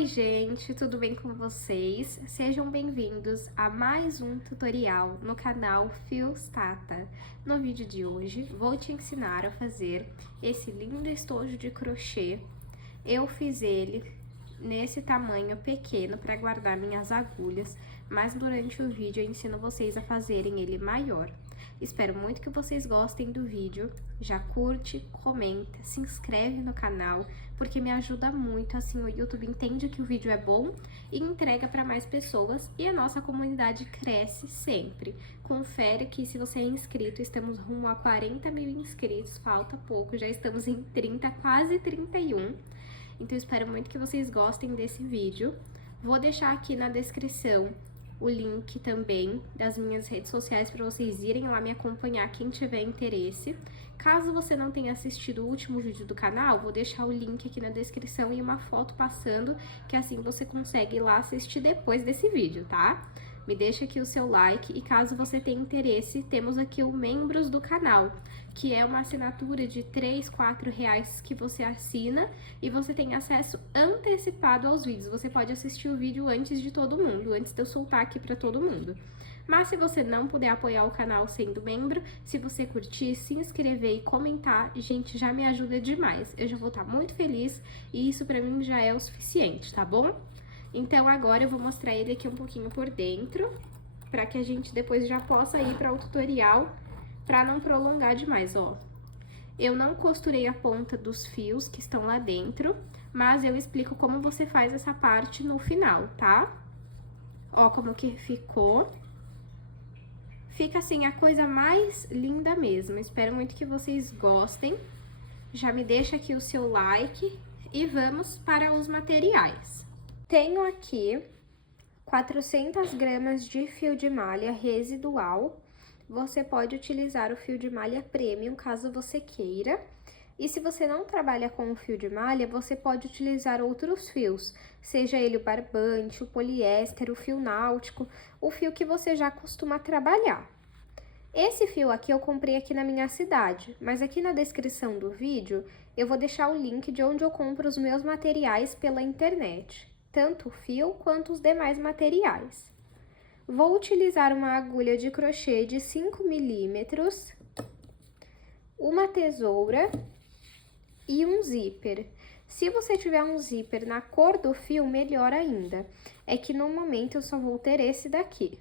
Oi gente, tudo bem com vocês? Sejam bem-vindos a mais um tutorial no canal Fios Tata. No vídeo de hoje vou te ensinar a fazer esse lindo estojo de crochê. Eu fiz ele nesse tamanho pequeno para guardar minhas agulhas, mas durante o vídeo eu ensino vocês a fazerem ele maior. Espero muito que vocês gostem do vídeo, já curte, comenta, se inscreve no canal, porque me ajuda muito, assim o YouTube entende que o vídeo é bom e entrega para mais pessoas e a nossa comunidade cresce sempre. Confere que se você é inscrito, estamos rumo a 40 mil inscritos, falta pouco, já estamos em 30, quase 31. Então espero muito que vocês gostem desse vídeo. Vou deixar aqui na descrição o link também das minhas redes sociais para vocês irem lá me acompanhar, quem tiver interesse. Caso você não tenha assistido o último vídeo do canal, vou deixar o link aqui na descrição e uma foto passando, que assim você consegue ir lá assistir depois desse vídeo, tá? Me deixa aqui o seu like e caso você tenha interesse, temos aqui o Membros do canal, que é uma assinatura de R$3, R$4 que você assina e você tem acesso antecipado aos vídeos. Você pode assistir o vídeo antes de todo mundo, antes de eu soltar aqui para todo mundo. Mas se você não puder apoiar o canal sendo membro, se você curtir, se inscrever e comentar, gente, já me ajuda demais. Eu já vou estar muito feliz e isso pra mim já é o suficiente, tá bom? Então agora eu vou mostrar ele aqui um pouquinho por dentro, pra que a gente depois já possa ir para o tutorial, pra não prolongar demais, ó. Eu não costurei a ponta dos fios que estão lá dentro, mas eu explico como você faz essa parte no final, tá? Ó como que ficou. Fica assim a coisa mais linda mesmo. Espero muito que vocês gostem. Já me deixa aqui o seu like e vamos para os materiais. Tenho aqui 400 gramas de fio de malha residual. Você pode utilizar o fio de malha premium, caso você queira. E se você não trabalha com o fio de malha, você pode utilizar outros fios, seja ele o barbante, o poliéster, o fio náutico, o fio que você já costuma trabalhar. Esse fio aqui eu comprei aqui na minha cidade, mas aqui na descrição do vídeo eu vou deixar o link de onde eu compro os meus materiais pela internet, tanto o fio quanto os demais materiais. Vou utilizar uma agulha de crochê de 5 milímetros, uma tesoura e um zíper. Se você tiver um zíper na cor do fio, melhor ainda. É que no momento eu só vou ter esse daqui.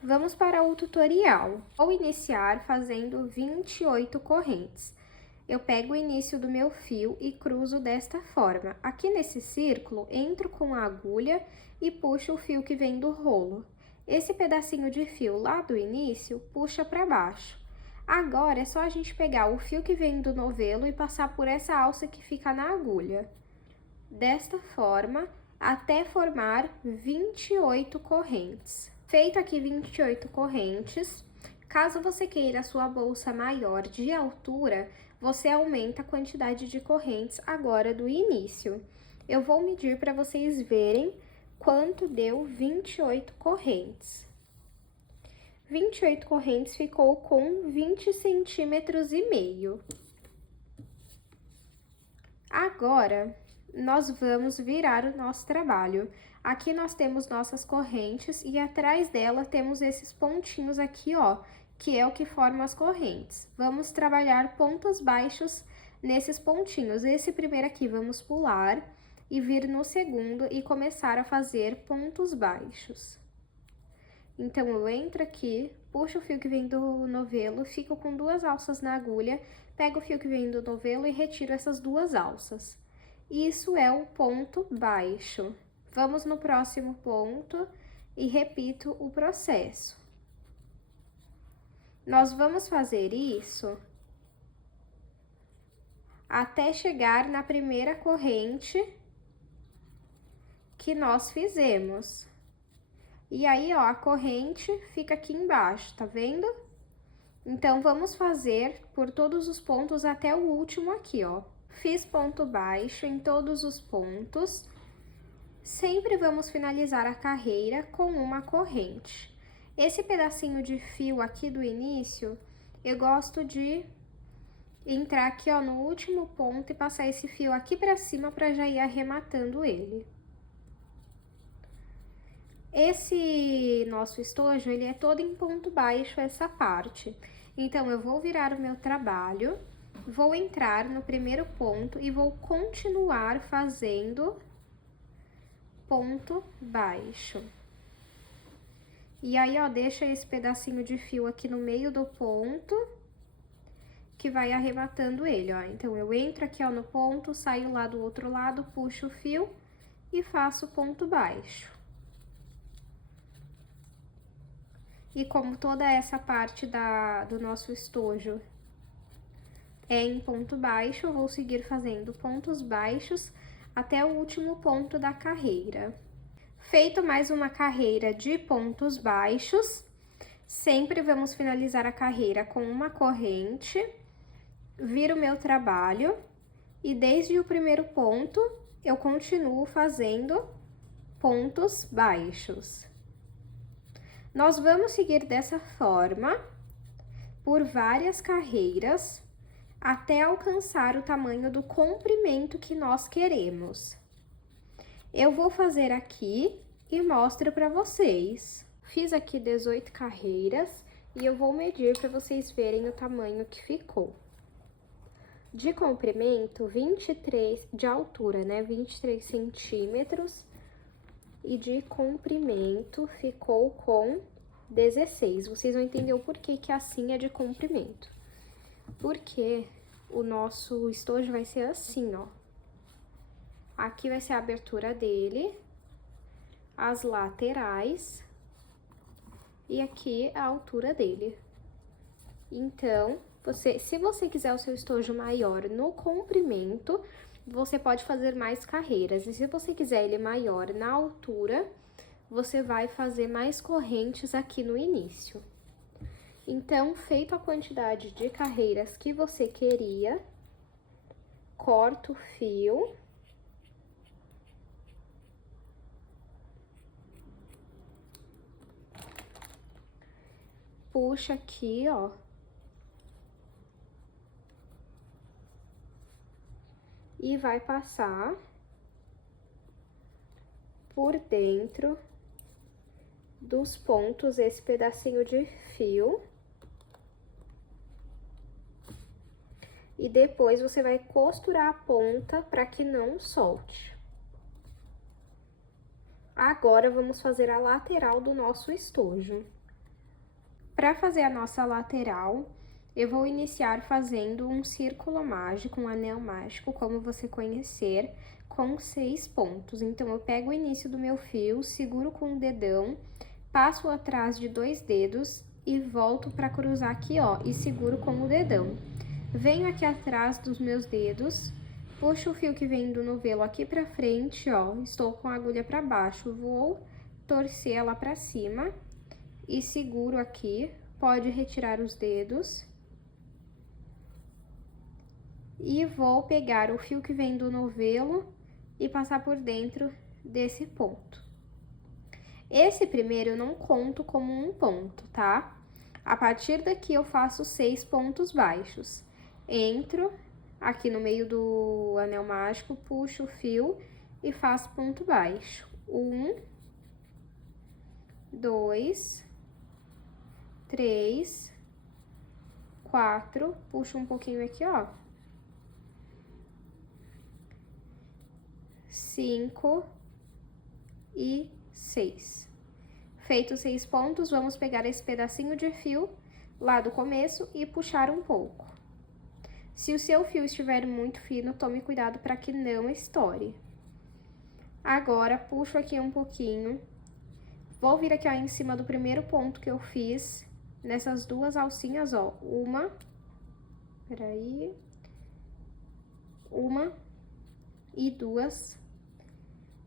Vamos para o tutorial. Vou iniciar fazendo 28 correntes. Eu pego o início do meu fio e cruzo desta forma. Aqui nesse círculo, entro com a agulha e puxo o fio que vem do rolo. Esse pedacinho de fio lá do início, puxa para baixo. Agora, é só a gente pegar o fio que vem do novelo e passar por essa alça que fica na agulha. Desta forma, até formar 28 correntes. Feito aqui 28 correntes, caso você queira a sua bolsa maior de altura, você aumenta a quantidade de correntes agora do início. Eu vou medir para vocês verem quanto deu 28 correntes. 28 correntes ficou com 20 centímetros e meio. Agora, nós vamos virar o nosso trabalho. Aqui nós temos nossas correntes e atrás dela temos esses pontinhos aqui, ó, que é o que forma as correntes. Vamos trabalhar pontos baixos nesses pontinhos. Esse primeiro aqui vamos pular e vir no segundo e começar a fazer pontos baixos. Então, eu entro aqui, puxo o fio que vem do novelo, fico com 2 alças na agulha, pego o fio que vem do novelo e retiro essas 2 alças. Isso é o ponto baixo. Vamos no próximo ponto e repito o processo. Nós vamos fazer isso até chegar na primeira corrente que nós fizemos. E aí, ó, a corrente fica aqui embaixo, tá vendo? Então, vamos fazer por todos os pontos até o último aqui, ó. Fiz ponto baixo em todos os pontos. Sempre vamos finalizar a carreira com uma corrente. Esse pedacinho de fio aqui do início, eu gosto de entrar aqui, ó, no último ponto e passar esse fio aqui pra cima pra já ir arrematando ele. Esse nosso estojo, ele é todo em ponto baixo, essa parte. Então, eu vou virar o meu trabalho, vou entrar no primeiro ponto e vou continuar fazendo ponto baixo. E aí, ó, deixa esse pedacinho de fio aqui no meio do ponto, que vai arrematando ele, ó. Então, eu entro aqui, ó, no ponto, saio lá do outro lado, puxo o fio e faço ponto baixo. E como toda essa parte do nosso estojo é em ponto baixo, eu vou seguir fazendo pontos baixos até o último ponto da carreira. Feito mais uma carreira de pontos baixos, sempre vamos finalizar a carreira com uma corrente, viro o meu trabalho e desde o primeiro ponto eu continuo fazendo pontos baixos. Nós vamos seguir dessa forma por várias carreiras até alcançar o tamanho do comprimento que nós queremos. Eu vou fazer aqui e mostro para vocês. Fiz aqui 18 carreiras e eu vou medir para vocês verem o tamanho que ficou. De comprimento, 23, de altura, né, 23 centímetros. E de comprimento ficou com 16. Vocês vão entender o porquê que assim é de comprimento. Porque o nosso estojo vai ser assim, ó. Aqui vai ser a abertura dele, as laterais e aqui a altura dele. Então, se você quiser o seu estojo maior no comprimento, você pode fazer mais carreiras. E se você quiser ele maior na altura, você vai fazer mais correntes aqui no início. Então, feito a quantidade de carreiras que você queria, corta o fio. Puxa aqui, ó. E vai passar por dentro dos pontos esse pedacinho de fio. E depois você vai costurar a ponta para que não solte. Agora, vamos fazer a lateral do nosso estojo. Para fazer a nossa lateral, eu vou iniciar fazendo um círculo mágico, um anel mágico, como você conhecer, com 6 pontos. Então, eu pego o início do meu fio, seguro com o dedão, passo atrás de 2 dedos e volto para cruzar aqui, ó, e seguro com o dedão. Venho aqui atrás dos meus dedos, puxo o fio que vem do novelo aqui pra frente, ó, estou com a agulha pra baixo, vou torcer ela pra cima e seguro aqui, pode retirar os dedos. E vou pegar o fio que vem do novelo e passar por dentro desse ponto. Esse primeiro eu não conto como um ponto, tá? A partir daqui eu faço 6 pontos baixos. Entro aqui no meio do anel mágico, puxo o fio e faço ponto baixo. 1, 2, 3, 4, puxo um pouquinho aqui, ó. 5 e 6. Feitos 6 pontos, vamos pegar esse pedacinho de fio lá do começo e puxar um pouco. Se o seu fio estiver muito fino, tome cuidado para que não estoure. Agora, puxo aqui um pouquinho. Vou vir aqui, ó, em cima do primeiro ponto que eu fiz, nessas 2 alcinhas, ó. Uma e 2.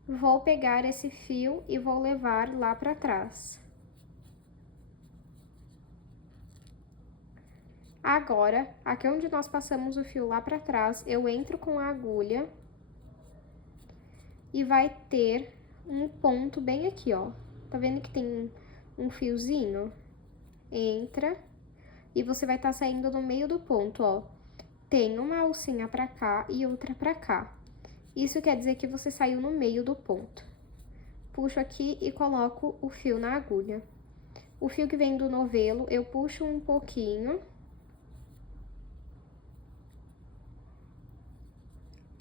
Vou pegar esse fio e vou levar lá pra trás. Agora, aqui onde nós passamos o fio lá pra trás, eu entro com a agulha e vai ter um ponto bem aqui, ó. Tá vendo que tem um fiozinho? Entra e você vai estar saindo no meio do ponto, ó. Tem uma alcinha pra cá e outra pra cá. Isso quer dizer que você saiu no meio do ponto. puxo aqui e coloco o fio na agulha. O fio que vem do novelo, eu puxo um pouquinho.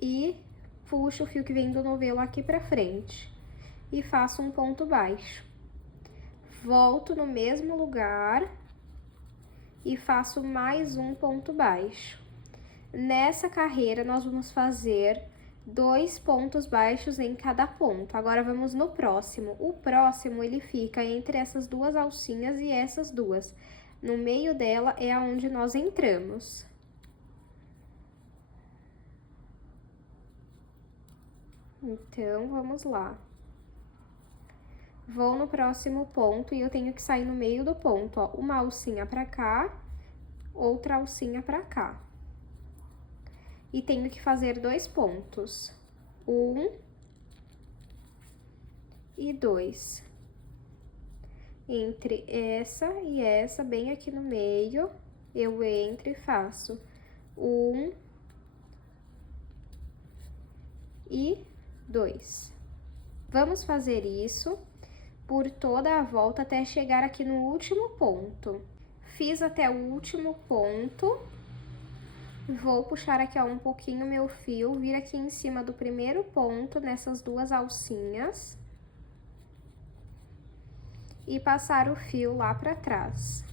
E puxo o fio que vem do novelo aqui pra frente. E faço um ponto baixo. Volto no mesmo lugar e faço mais um ponto baixo. Nessa carreira, nós vamos fazer 2 pontos baixos em cada ponto. Agora, vamos no próximo. O próximo, ele fica entre essas duas alcinhas e essas duas. No meio dela é aonde nós entramos. Então, vamos lá. Vou no próximo ponto e eu tenho que sair no meio do ponto, ó. Uma alcinha pra cá, outra alcinha pra cá. E tenho que fazer 2 pontos. 1 e 2. Entre essa e essa, bem aqui no meio, eu entro e faço 1 e 2. Vamos fazer isso por toda a volta até chegar aqui no último ponto. Fiz até o último ponto. Vou puxar aqui, ó, um pouquinho meu fio, vir aqui em cima do primeiro ponto, nessas duas alcinhas. E passar o fio lá pra trás.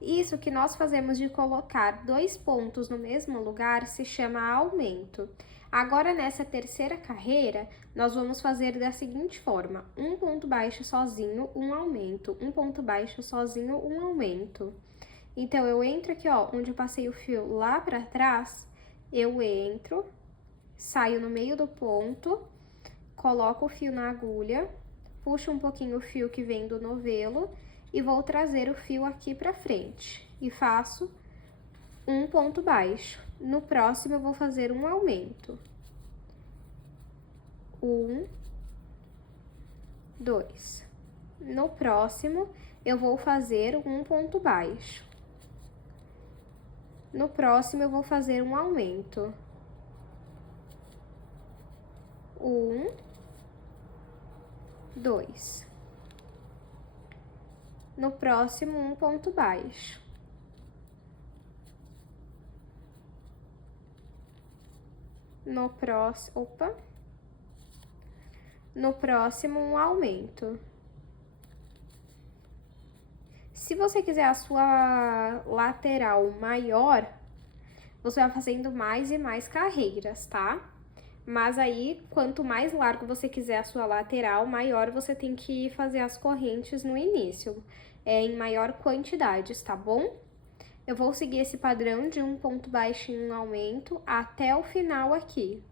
Isso que nós fazemos de colocar 2 pontos no mesmo lugar se chama aumento. Agora, nessa terceira carreira, nós vamos fazer da seguinte forma: um ponto baixo sozinho, um aumento, um ponto baixo sozinho, um aumento. Então, eu entro aqui, ó, onde eu passei o fio lá pra trás, eu entro, saio no meio do ponto, coloco o fio na agulha, puxo um pouquinho o fio que vem do novelo e vou trazer o fio aqui pra frente e faço um ponto baixo. No próximo, eu vou fazer um aumento. 1, 2. No próximo, eu vou fazer um ponto baixo. No próximo, eu vou fazer um aumento. 1, 2. No próximo, um ponto baixo. No próximo, no próximo, um aumento. Se você quiser a sua lateral maior, você vai fazendo mais e mais carreiras, tá? Mas aí, quanto mais largo você quiser a sua lateral, maior você tem que fazer as correntes no início, em maior quantidade, tá bom? Eu vou seguir esse padrão de um ponto baixo e um aumento até o final aqui.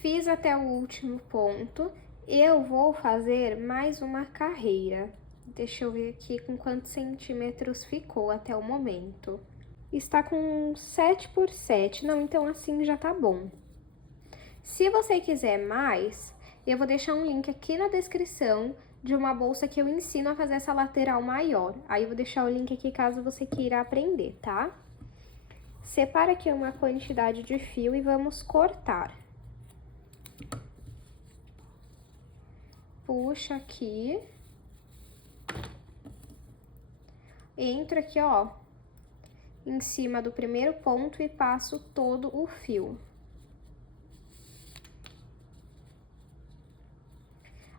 Fiz até o último ponto, eu vou fazer mais uma carreira. Deixa eu ver aqui com quantos centímetros ficou até o momento. Está com 7 por 7, não, então assim já tá bom. Se você quiser mais, eu vou deixar um link aqui na descrição de uma bolsa que eu ensino a fazer essa lateral maior. Aí eu vou deixar o link aqui caso você queira aprender, tá? Separa aqui uma quantidade de fio e vamos cortar. Puxa aqui. Entro aqui, ó, em cima do primeiro ponto e passo todo o fio.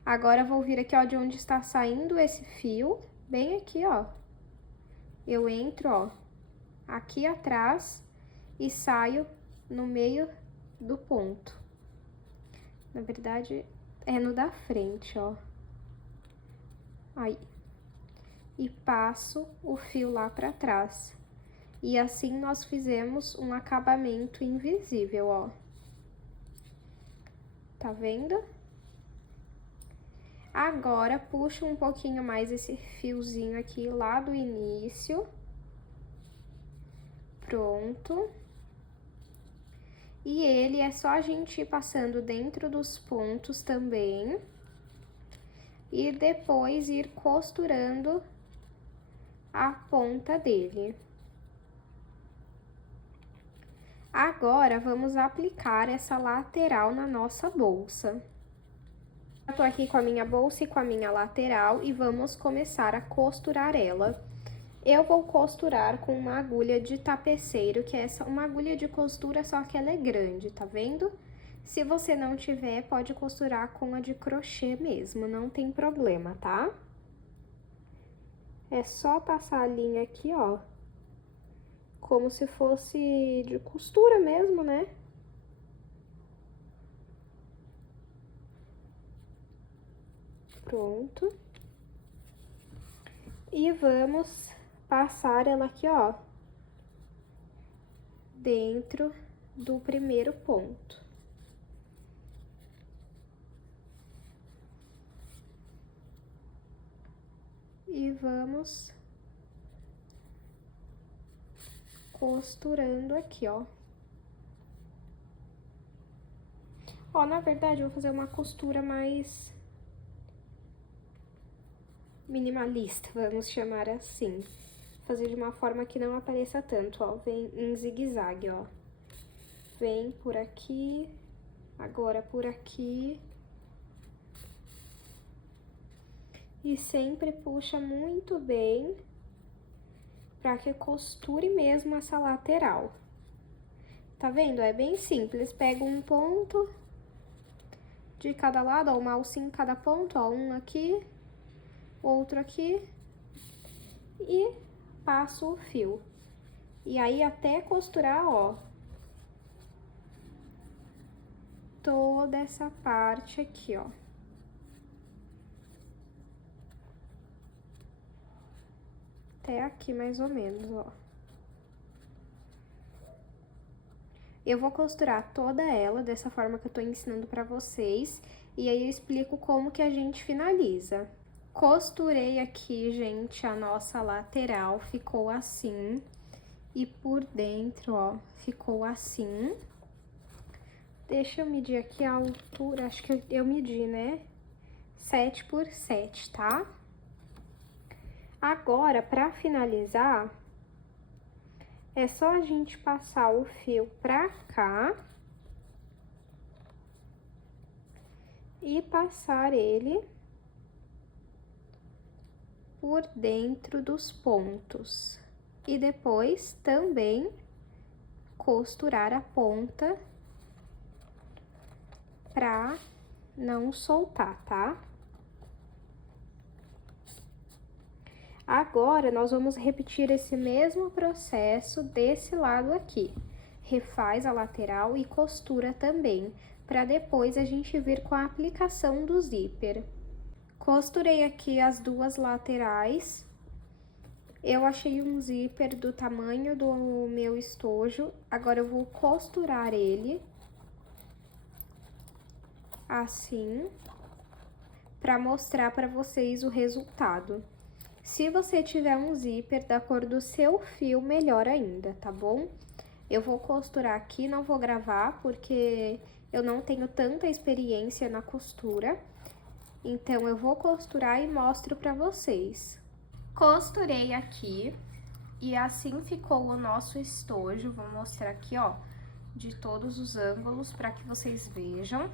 Agora, vou vir aqui, ó, de onde está saindo esse fio, bem aqui, ó. Eu entro, ó, aqui atrás e saio no meio do ponto. Na verdade, é no da frente, ó. Aí. E passo o fio lá pra trás. E assim, nós fizemos um acabamento invisível, ó. Tá vendo? Agora, puxo um pouquinho mais esse fiozinho aqui lá do início. Pronto. E ele é só a gente ir passando dentro dos pontos também. E depois ir costurando a ponta dele. Agora, vamos aplicar essa lateral na nossa bolsa. Eu tô aqui com a minha bolsa e com a minha lateral e vamos começar a costurar ela. Eu vou costurar com uma agulha de tapeceiro, que é uma agulha de costura, só que ela é grande, tá vendo? Se você não tiver, pode costurar com a de crochê mesmo, não tem problema, tá? É só passar a linha aqui, ó, como se fosse de costura mesmo, né? Pronto. E vamos passar ela aqui, ó, dentro do primeiro ponto. E vamos costurando aqui, ó. Ó, na verdade, eu vou fazer uma costura mais minimalista, vamos chamar assim. Fazer de uma forma que não apareça tanto, ó. Vem em zigue-zague, ó. Vem por aqui, agora por aqui. E sempre puxa muito bem pra que costure mesmo essa lateral. Tá vendo? É bem simples. Pega um ponto de cada lado, ó, uma alcinha em cada ponto, ó. Um aqui, outro aqui. E passo o fio. E aí, até costurar, ó, toda essa parte aqui, ó. Até aqui, mais ou menos, ó. Eu vou costurar toda ela dessa forma que eu tô ensinando pra vocês. E aí, eu explico como que a gente finaliza. Costurei aqui, gente, a nossa lateral, ficou assim. E por dentro, ó, ficou assim. Deixa eu medir aqui a altura, acho que eu medi, né? 7 por 7, tá? Agora, pra finalizar, é só a gente passar o fio pra cá e passar ele por dentro dos pontos. E depois também costurar a ponta pra não soltar, tá? Agora, nós vamos repetir esse mesmo processo desse lado aqui. Refaz a lateral e costura também, para depois a gente vir com a aplicação do zíper. Costurei aqui as duas laterais. Eu achei um zíper do tamanho do meu estojo. Agora, eu vou costurar ele assim, para mostrar para vocês o resultado. Se você tiver um zíper da cor do seu fio, melhor ainda, tá bom? Eu vou costurar aqui, não vou gravar, porque eu não tenho tanta experiência na costura. Então, eu vou costurar e mostro pra vocês. Costurei aqui, e assim ficou o nosso estojo. Vou mostrar aqui, ó, de todos os ângulos, pra que vocês vejam.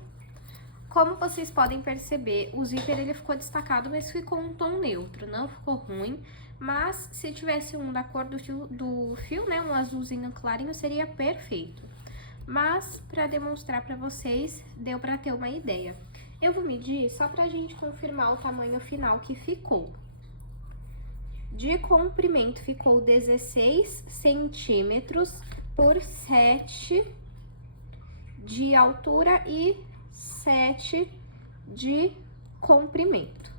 Como vocês podem perceber, o zíper ele ficou destacado, mas ficou um tom neutro, não ficou ruim. Mas se tivesse um da cor do fio, né, um azulzinho clarinho, seria perfeito. Mas, pra demonstrar pra vocês, deu pra ter uma ideia. Eu vou medir só pra gente confirmar o tamanho final que ficou. De comprimento ficou 16 centímetros por 7 de altura e 7 de comprimento.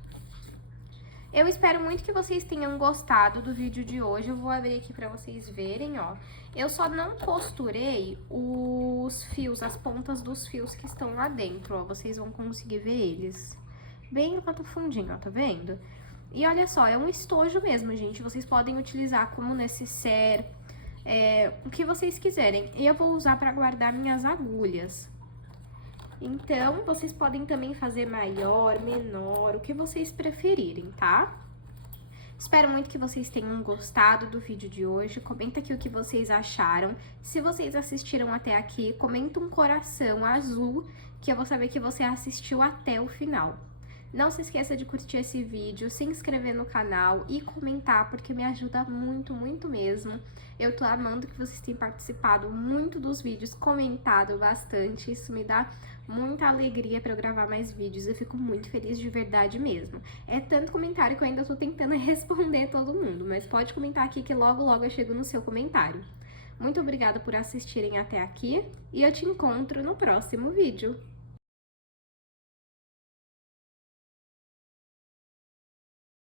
Eu espero muito que vocês tenham gostado do vídeo de hoje. Eu vou abrir aqui pra vocês verem, ó. Eu só não costurei os fios, as pontas dos fios que estão lá dentro, ó. Vocês vão conseguir ver eles bem no canto fundinho, ó, tá vendo? E olha só, é um estojo mesmo, gente. Vocês podem utilizar como necessaire, o que vocês quiserem. E eu vou usar pra guardar minhas agulhas. Então, vocês podem também fazer maior, menor, o que vocês preferirem, tá? Espero muito que vocês tenham gostado do vídeo de hoje. Comenta aqui o que vocês acharam. Se vocês assistiram até aqui, comenta um coração azul, que eu vou saber que você assistiu até o final. Não se esqueça de curtir esse vídeo, se inscrever no canal e comentar, porque me ajuda muito, muito mesmo. Eu tô amando que vocês tenham participado muito dos vídeos, comentado bastante, isso me dá muita alegria pra eu gravar mais vídeos, eu fico muito feliz de verdade mesmo. É tanto comentário que eu ainda tô tentando responder todo mundo, mas pode comentar aqui que logo, logo eu chego no seu comentário. Muito obrigada por assistirem até aqui e eu te encontro no próximo vídeo.